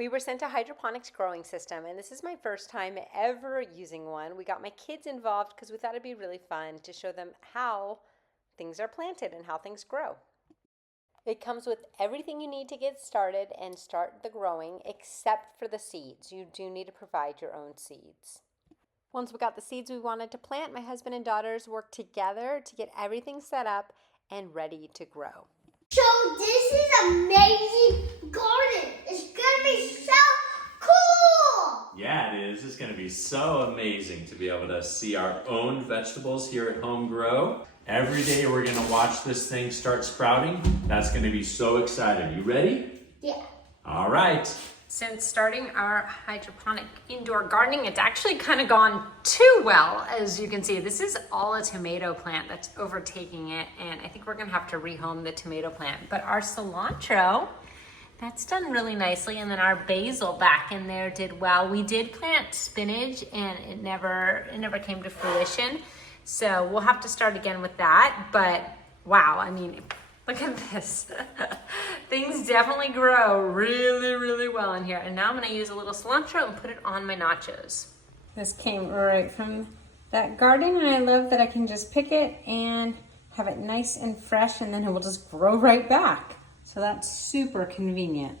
We were sent a hydroponics growing system, and this is my first time ever using one. We got my kids involved because we thought it'd be really fun to show them how things are planted and how things grow. It comes with everything you need to get started and start the growing, except for the seeds. You do need to provide your own seeds. Once we got the seeds we wanted to plant, my husband and daughters worked together to get everything set up and ready to grow. So this is amazing garden. It's gonna be so cool. Yeah, it is. It's gonna be so amazing to be able to see our own vegetables here at home grow. Every day we're gonna watch this thing start sprouting. That's gonna be so exciting. You ready? Yeah. All right. Since starting our hydroponic indoor gardening, it's actually kind of gone too well. As you can see, this is all a tomato plant that's overtaking it, and I think we're gonna have to rehome the tomato plant. But our cilantro, that's done really nicely, and then our basil back in there did well. We did plant spinach, and it never came to fruition. So we'll have to start again with that, but wow, I mean, look at this. Things definitely grow really, really well in here. And now I'm gonna use a little cilantro and put it on my nachos. This came right from that garden, and I love that I can just pick it and have it nice and fresh, and then it will just grow right back. So that's super convenient.